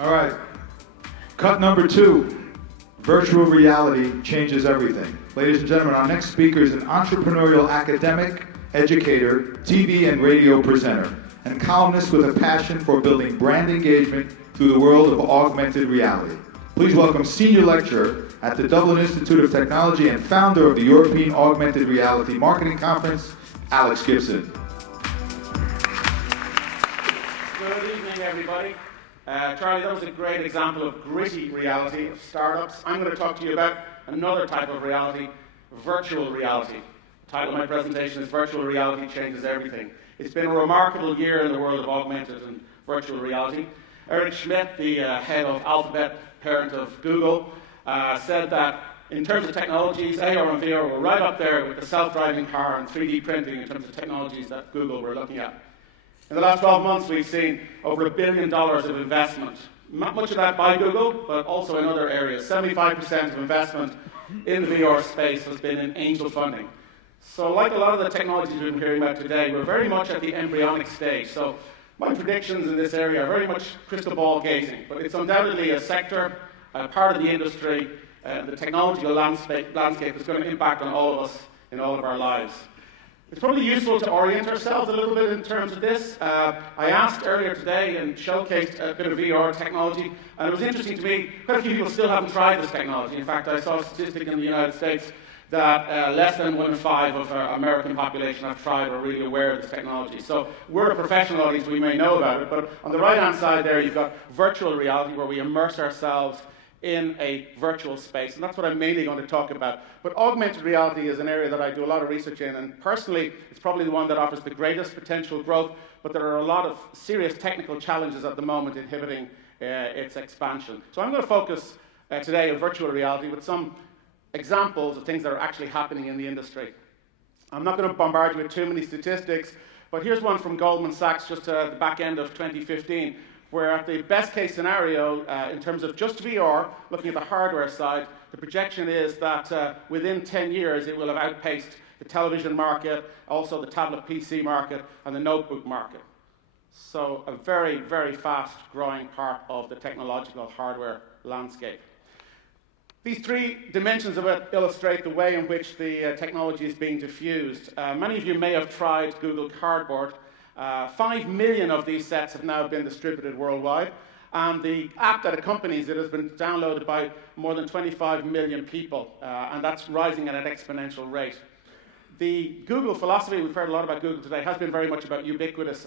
All right. Cut number 2. Virtual reality changes everything. Ladies and gentlemen, our next speaker is an entrepreneurial academic, educator, TV and radio presenter, and columnist with a passion for building brand engagement through the world of augmented reality. Please welcome senior lecturer at the Dublin Institute of Technology and founder of the European Augmented Reality Marketing Conference, Alex Gibson. Good evening, everybody. Charlie, that was a great example of gritty reality of startups. I'm going to talk to you about another type of reality, virtual reality. The title of my presentation is Virtual Reality Changes Everything. It's been a remarkable year in the world of augmented and virtual reality. Eric Schmidt, the head of Alphabet, parent of Google, said that in terms of technologies, AR and VR were right up there with the self-driving car and 3D printing in terms of technologies that Google were looking at. In the last 12 months, we've seen over $1 billion of investment. Not much of that by Google, but also in other areas. 75% of investment in the VR space has been in angel funding. So like a lot of the technologies we've been hearing about today, we're very much at the embryonic stage. So my predictions in this area are very much crystal ball gazing, but it's undoubtedly a sector, a part of the industry, the technological landscape is going to impact on all of us in all of our lives. It's probably useful to orient ourselves a little bit in terms of this. I asked earlier today and showcased a bit of VR technology, and it was interesting to me, quite a few people still haven't tried this technology. In fact, I saw a statistic in the United States that less than 1 in 5 of our American population have tried or are really aware of this technology. So we're a professional audience, we may know about it, but on the right-hand side there, you've got virtual reality, where we immerse ourselves in a virtual space, and that's what I'm mainly going to talk about. But augmented reality is an area that I do a lot of research in, and personally, it's probably the one that offers the greatest potential growth, but there are a lot of serious technical challenges at the moment inhibiting its expansion. So I'm going to focus today on virtual reality with some examples of things that are actually happening in the industry. I'm not going to bombard you with too many statistics, but here's one from Goldman Sachs just at the back end of 2015, where at the best case scenario, in terms of just VR, looking at the hardware side, the projection is that within 10 years it will have outpaced the television market, also the tablet PC market, and the notebook market. So a very, very fast growing part of the technological hardware landscape. These 3 dimensions of it illustrate the way in which the technology is being diffused. Many of you may have tried Google Cardboard. 5 million of these sets have now been distributed worldwide, and the app that accompanies it has been downloaded by more than 25 million people, and that's rising at an exponential rate. The Google philosophy, we've heard a lot about Google today, has been very much about ubiquitous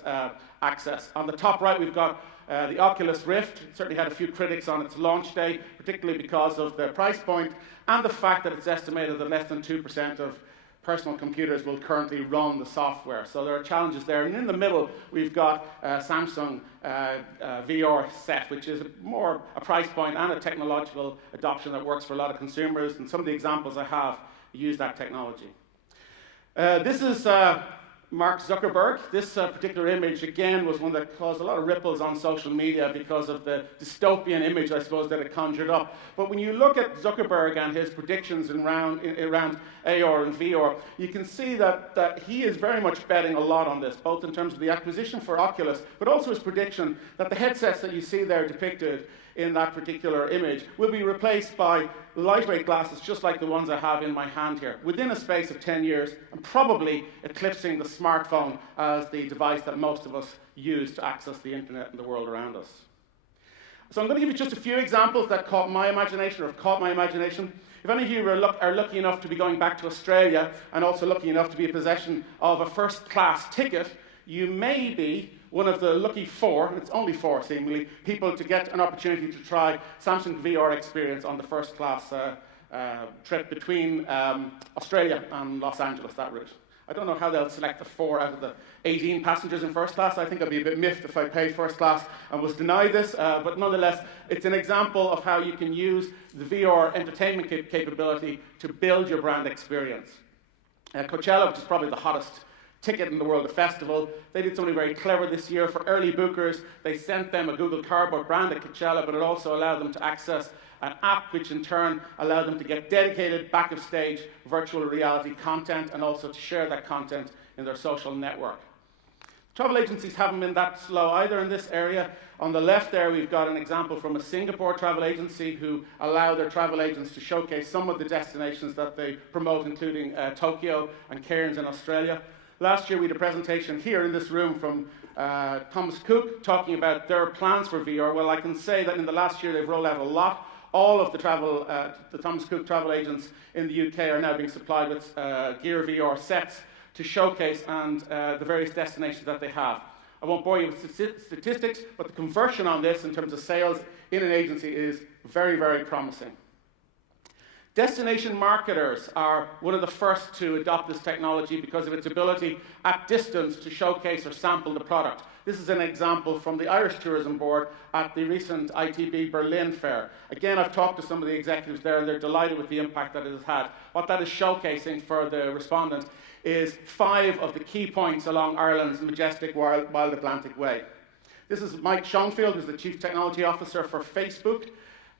access. On the top right, we've got the Oculus Rift. It certainly had a few critics on its launch day, particularly because of the price point and the fact that it's estimated that less than 2% of personal computers will currently run the software. So there are challenges there. And in the middle, we've got Samsung VR set, which is more a price point and a technological adoption that works for a lot of consumers. And some of the examples I have use that technology. This is Mark Zuckerberg. This particular image, again, was one that caused a lot of ripples on social media because of the dystopian image, I suppose, that it conjured up. But when you look at Zuckerberg and his predictions around AR and VR, you can see that he is very much betting a lot on this, both in terms of the acquisition for Oculus, but also his prediction that the headsets that you see there depicted in that particular image will be replaced by lightweight glasses just like the ones I have in my hand here within a space of 10 years, and probably eclipsing the smartphone as the device that most of us use to access the internet and the world around us. So I'm going to give you just a few examples that caught my imagination, or have caught my imagination. If any of you are lucky enough to be going back to Australia and also lucky enough to be in possession of a first-class ticket, you may be one of the lucky 4, it's only 4 seemingly, people to get an opportunity to try Samsung VR experience on the first class trip between Australia and Los Angeles, that route. I don't know how they'll select the 4 out of the 18 passengers in first class. I think I'd be a bit miffed if I paid first class and was denied this, but nonetheless, it's an example of how you can use the VR entertainment capability to build your brand experience. Coachella, which is probably the hottest ticket in the world of festival, they did something very clever this year. For early bookers, they sent them a Google Cardboard brand at Coachella, but it also allowed them to access an app which in turn allowed them to get dedicated back-of-stage virtual reality content and also to share that content in their social network. Travel agencies haven't been that slow either in this area. On the left there, we've got an example from a Singapore travel agency who allow their travel agents to showcase some of the destinations that they promote, including Tokyo and Cairns in Australia. Last year, we had a presentation here in this room from Thomas Cook talking about their plans for VR. Well, I can say that in the last year, they've rolled out a lot. All of the Thomas Cook travel agents in the UK are now being supplied with Gear VR sets to showcase and the various destinations that they have. I won't bore you with statistics, but the conversion on this in terms of sales in an agency is very, very promising. Destination marketers are one of the first to adopt this technology because of its ability at distance to showcase or sample the product. This is an example from the Irish Tourism Board at the recent ITB Berlin fair. Again, I've talked to some of the executives there and they're delighted with the impact that it has had. What that is showcasing for the respondent is 5 of the key points along Ireland's majestic Wild Atlantic Way. This is Mike Schoenfield, who's the Chief Technology Officer for Facebook.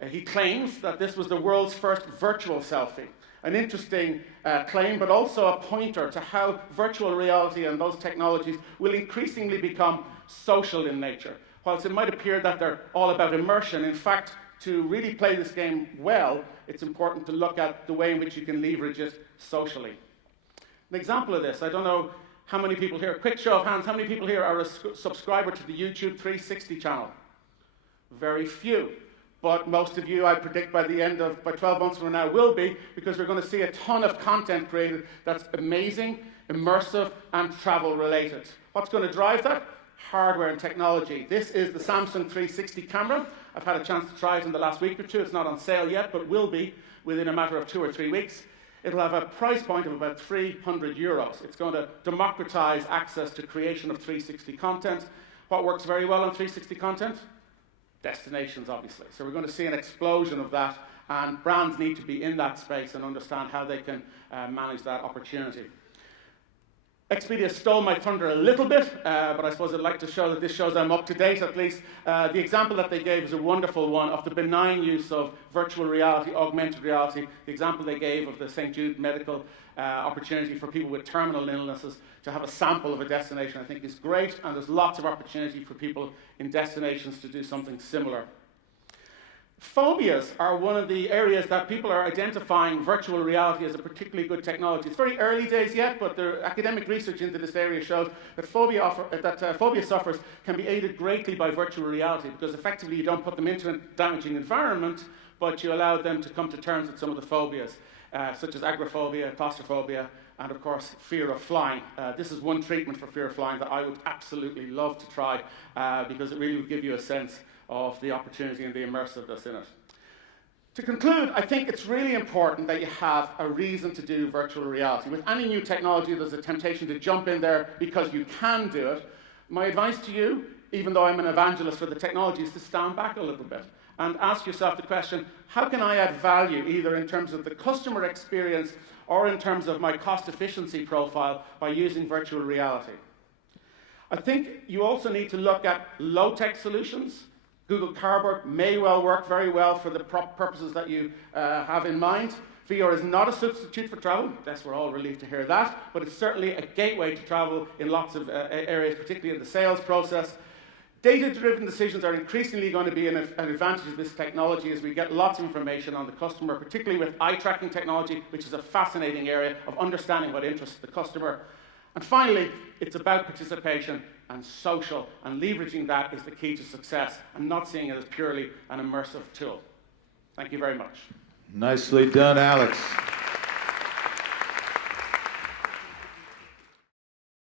He claims that this was the world's first virtual selfie. An interesting claim, but also a pointer to how virtual reality and those technologies will increasingly become social in nature. Whilst it might appear that they're all about immersion, in fact, to really play this game well, it's important to look at the way in which you can leverage it socially. An example of this, I don't know how many people here, quick show of hands, how many people here are a subscriber to the YouTube 360 channel? Very few. But most of you, I predict by 12 months from now, will be, because we're going to see a ton of content created that's amazing, immersive, and travel related. What's going to drive that? Hardware and technology. This is the Samsung 360 camera. I've had a chance to try it in the last week or two. It's not on sale yet, but will be within a matter of 2 or 3 weeks. It'll have a price point of about €300. It's going to democratize access to creation of 360 content. What works very well on 360 content? Destinations, obviously. So we're going to see an explosion of that, and brands need to be in that space and understand how they can manage that opportunity. Expedia stole my thunder a little bit, but I suppose I'd like to show that this shows I'm up to date at least. The example that they gave is a wonderful one of the benign use of virtual reality, augmented reality. The example they gave of the St. Jude medical opportunity for people with terminal illnesses to have a sample of a destination, I think is great, and there's lots of opportunity for people in destinations to do something similar. Phobias are one of the areas that people are identifying virtual reality as a particularly good technology. It's very early days yet, but the academic research into this area shows that phobia sufferers can be aided greatly by virtual reality because effectively you don't put them into a damaging environment, but you allow them to come to terms with some of the phobias, such as agoraphobia, claustrophobia, and of course fear of flying. This is one treatment for fear of flying that I would absolutely love to try because it really will give you a sense of the opportunity and the immersiveness in it. To conclude, I think it's really important that you have a reason to do virtual reality. With any new technology, there's a temptation to jump in there because you can do it. My advice to you, even though I'm an evangelist for the technology, is to stand back a little bit and ask yourself the question, how can I add value, either in terms of the customer experience or in terms of my cost efficiency profile by using virtual reality? I think you also need to look at low-tech solutions. Google Cardboard may well work very well for the purposes that you have in mind. VR is not a substitute for travel. Yes, we're all relieved to hear that, but it's certainly a gateway to travel in lots of areas, particularly in the sales process. Data-driven decisions are increasingly going to be an advantage of this technology as we get lots of information on the customer, particularly with eye tracking technology, which is a fascinating area of understanding what interests the customer. And finally, it's about participation and social, and leveraging that is the key to success, and not seeing it as purely an immersive tool. Thank you very much. Nicely done, Alex.